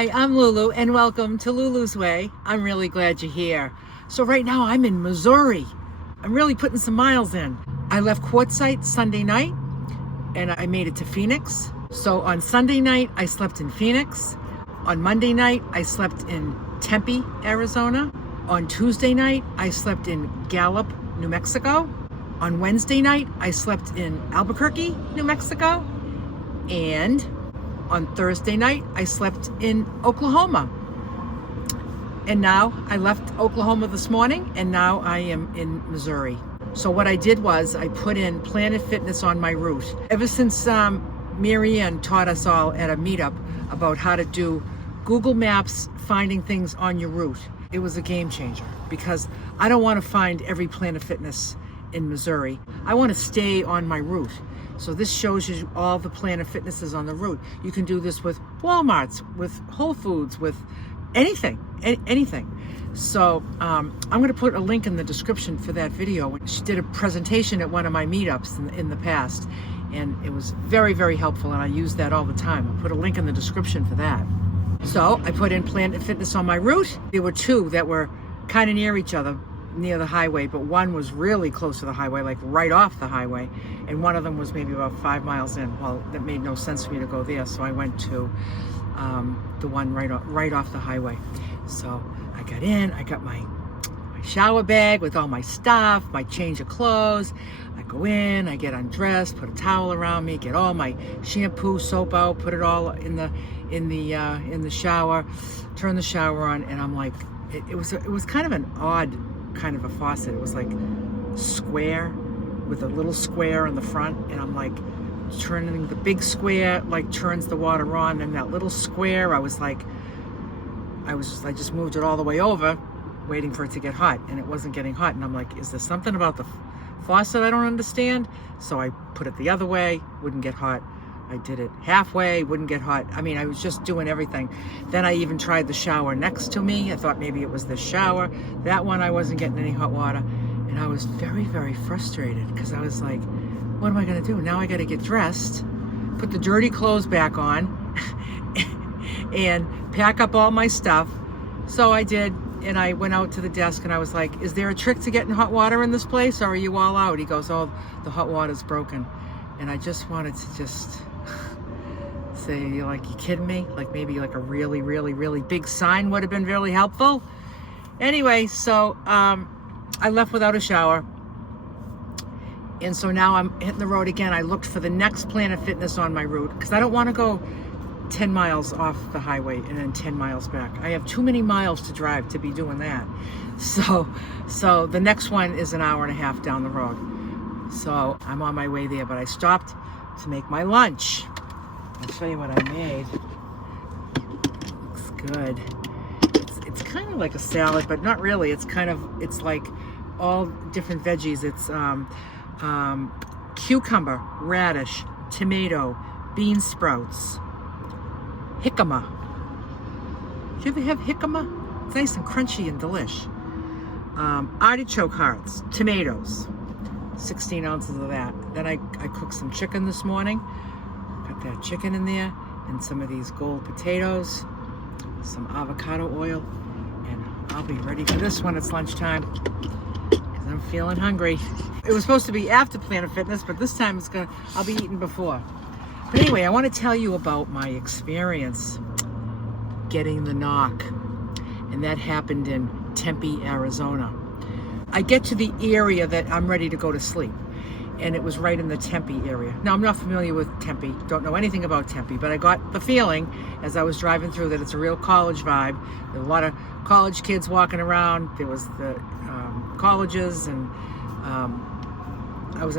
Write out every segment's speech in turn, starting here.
Hi, I'm Lulu and welcome to Lulu's Way. I'm really glad you're here. So right now I'm in Missouri. I'm really putting some miles in. I left Quartzsite Sunday night and I made it to Phoenix. So on Sunday night, I slept in Phoenix. On Monday night, I slept in Tempe, Arizona. On Tuesday night, I slept in Gallup, New Mexico. On Wednesday night, I slept in Albuquerque, New Mexico. And on Thursday night, I slept in Oklahoma. And now I left Oklahoma this morning, and now I am in Missouri. So what I did was I put in Planet Fitness on my route. Ever since Marianne taught us all at a meetup about how to do Google Maps, finding things on your route, it was a game changer because I don't want to find every Planet Fitness in Missouri. I want to stay on my route. So this shows you all the Planet Fitnesses on the route. You can do this with Walmarts, with Whole Foods, with anything. So I'm going to put a link in the description for that video. She did a presentation at one of my meetups in the past, and it was very, very helpful, and I use that all the time. I'll put a link in the description for that. So I put in Planet Fitness on my route. There were two that were kind of near each other, near the highway, but one was really close to the highway, like right off the highway, and one of them was maybe about 5 miles in. Well, that made no sense for me to go there, so I went to the one right off the highway. So I got in, I got my shower bag with all my stuff, my change of clothes. I go in, I get undressed, put a towel around me, get all my shampoo, soap out, put it all in the shower, turn the shower on, and I'm like, it was kind of an odd kind of a faucet. It was like square with a little square in the front, and I'm like turning the big square, like turns the water on, and that little square, I just moved it all the way over, waiting for it to get hot, and it wasn't getting hot, and I'm like, is there something about the faucet I don't understand? So I put it the other way, wouldn't get hot. I did it halfway, wouldn't get hot. I mean, I was just doing everything. Then I even tried the shower next to me. I thought maybe it was the shower. That one, I wasn't getting any hot water. And I was very, very frustrated because I was like, what am I gonna do? Now I gotta get dressed, put the dirty clothes back on, and pack up all my stuff. So I did, and I went out to the desk and I was like, is there a trick to getting hot water in this place, or are you all out? He goes, oh, the hot water's broken. And I just wanted to say, you're like, you kidding me? Like maybe like a really, really, really big sign would have been really helpful. Anyway, so I left without a shower. And so now I'm hitting the road again. I looked for the next Planet Fitness on my route because I don't want to go 10 miles off the highway and then 10 miles back. I have too many miles to drive to be doing that. So the next one is an hour and a half down the road. So I'm on my way there, but I stopped to make my lunch. I'll show you what I made. Looks good. It's kind of like a salad, but not really. It's like all different veggies. It's cucumber, radish, tomato, bean sprouts, jicama. Do you ever have jicama? It's nice and crunchy and delish. Artichoke hearts, tomatoes, 16 ounces of that. Then I cooked some chicken this morning. Got that chicken in there, and some of these gold potatoes, some avocado oil, and I'll be ready for this when it's lunchtime because I'm feeling hungry. It was supposed to be after Planet Fitness, but this time I'll be eating before. But anyway, I want to tell you about my experience getting the knock, and that happened in Tempe, Arizona. I get to the area that I'm ready to go to sleep, and it was right in the Tempe area. Now, I'm not familiar with Tempe, don't know anything about Tempe, but I got the feeling as I was driving through that it's a real college vibe. There were a lot of college kids walking around. There was the colleges, and I was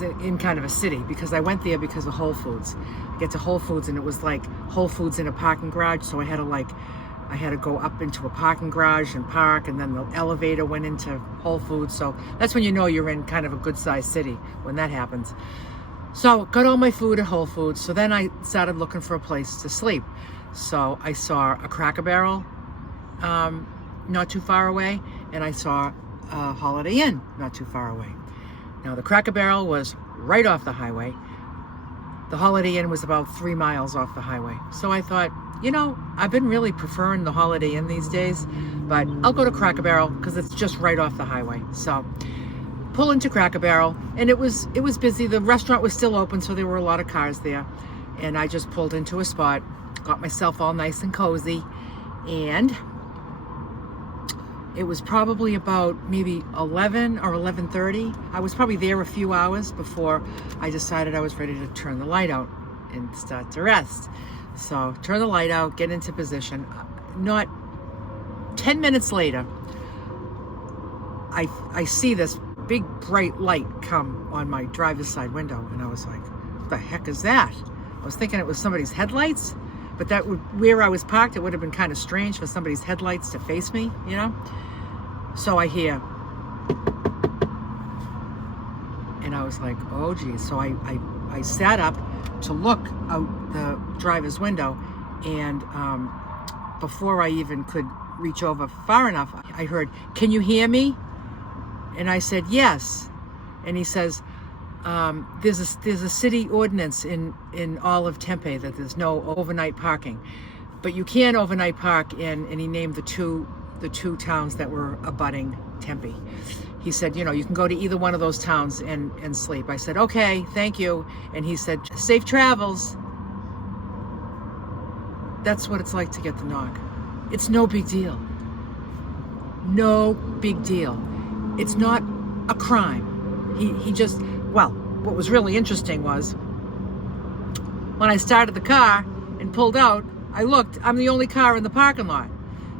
in kind of a city because I went there because of Whole Foods. I get to Whole Foods, and it was like Whole Foods in a parking garage, so I had to go up into a parking garage and park, and then the elevator went into Whole Foods. So that's when you know you're in kind of a good sized city when that happens. So got all my food at Whole Foods. So then I started looking for a place to sleep. So I saw a Cracker Barrel not too far away, and I saw a Holiday Inn not too far away. Now the Cracker Barrel was right off the highway. The Holiday Inn was about 3 miles off the highway. So I thought, you know, I've been really preferring the Holiday Inn these days, but I'll go to Cracker Barrel because it's just right off the highway. So pull into Cracker Barrel, and it was busy. The restaurant was still open, so there were a lot of cars there. And I just pulled into a spot, got myself all nice and cozy, and it was probably about maybe 11 or 11:30. I was probably there a few hours before I decided I was ready to turn the light out and start to rest. So turn the light out, get into position. Not 10 minutes later, I see this big bright light come on my driver's side window, and I was like, what the heck is that? I was thinking it was somebody's headlights, but that would, where I was parked, it would have been kind of strange for somebody's headlights to face me, you know? So I hear, and I was like, oh geez. So I sat up to look out the driver's window, and before I even could reach over far enough, I heard, "Can you hear me?" And I said, "Yes." And he says, there's a city ordinance in all of Tempe that there's no overnight parking, but you can overnight park in," and he named the two towns that were abutting Tempe. He said, you know, you can go to either one of those towns and sleep. I said, okay, thank you. And he said, safe travels. That's what it's like to get the knock. It's no big deal. No big deal. It's not a crime. He just, well, what was really interesting was when I started the car and pulled out, I looked, I'm the only car in the parking lot.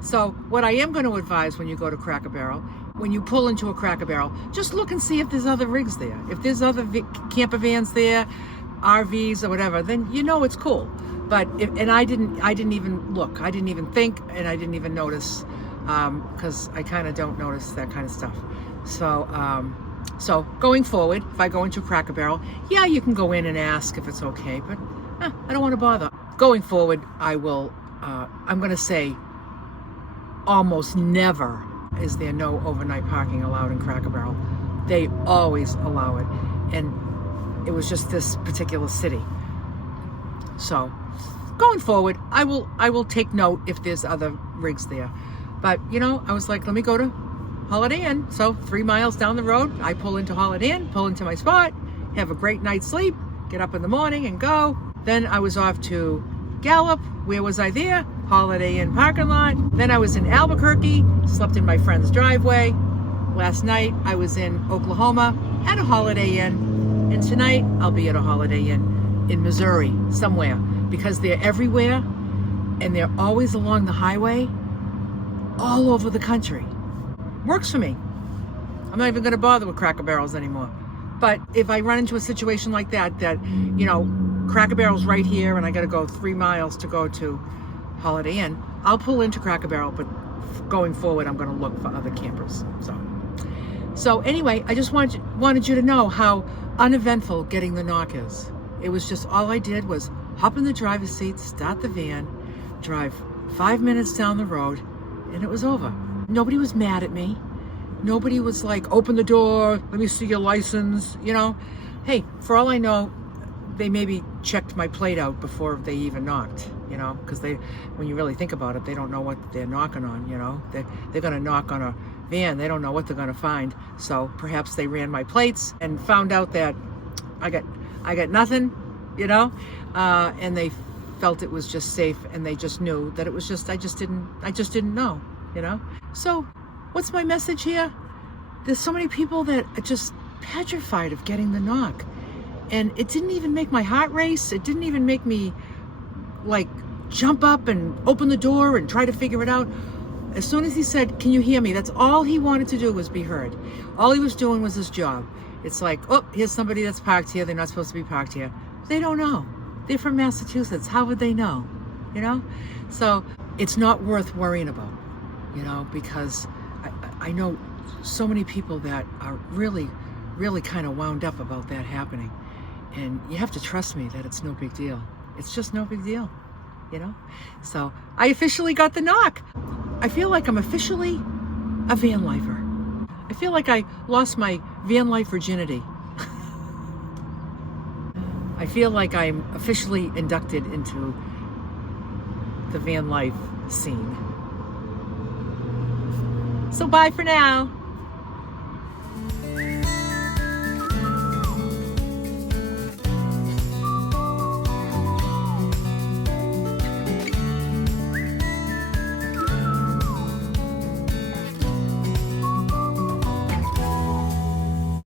So what I am going to advise when you go to Cracker Barrel, when you pull into a Cracker Barrel, just look and see if there's other rigs there. If there's other camper vans there, RVs or whatever, then you know it's cool. But and I didn't even look, I didn't even think, and I didn't even notice, because I kind of don't notice that kind of stuff. So going forward, if I go into a Cracker Barrel, yeah, you can go in and ask if it's okay, but I don't want to bother. Going forward, I will. I'm going to say almost never is there no overnight parking allowed in Cracker Barrel. They always allow it, and it was just this particular city. So going forward, I will take note if there's other rigs there. But you know, I was like, let me go to Holiday Inn. So 3 miles down the road, I pull into Holiday Inn, pull into my spot, have a great night's sleep, get up in the morning and go. Then I was off to Gallup. Where was I there? Holiday Inn parking lot. Then I was in Albuquerque, slept in my friend's driveway. Last night I was in Oklahoma at a Holiday Inn. And tonight I'll be at a Holiday Inn in Missouri somewhere, because they're everywhere and they're always along the highway all over the country. Works for me. I'm not even going to bother with Cracker Barrels anymore. But if I run into a situation like that, you know, Cracker Barrel's right here and I got to go 3 miles to go to Holiday Inn, I'll pull into Cracker Barrel, but going forward, I'm going to look for other campers. So anyway, I just wanted you to know how uneventful getting the knock is. It was just, all I did was hop in the driver's seat, start the van, drive 5 minutes down the road, and it was over. Nobody was mad at me. Nobody was like, open the door, let me see your license, you know. Hey, for all I know, they maybe checked my plate out before they even knocked, you know, because when you really think about it, they don't know what they're knocking on, you know. They're going to knock on a van, they don't know what they're going to find. So perhaps they ran my plates and found out that I got nothing, you know, and they felt it was just safe, and they just knew that it was just, I just didn't know, you know. So what's my message here? There's so many people that are just petrified of getting the knock, and it didn't even make my heart race. It didn't even make me like jump up and open the door and try to figure it out. As soon as he said, can you hear me? That's all he wanted to do, was be heard. All he was doing was his job. It's like, oh, here's somebody that's parked here. They're not supposed to be parked here. They don't know. They're from Massachusetts. How would they know? You know? So it's not worth worrying about, you know, because I know so many people that are really, really kind of wound up about that happening. And you have to trust me that it's no big deal. It's just no big deal, you know? So I officially got the knock. I feel like I'm officially a van lifer. I feel like I lost my van life virginity. I feel like I'm officially inducted into the van life scene. So bye for now.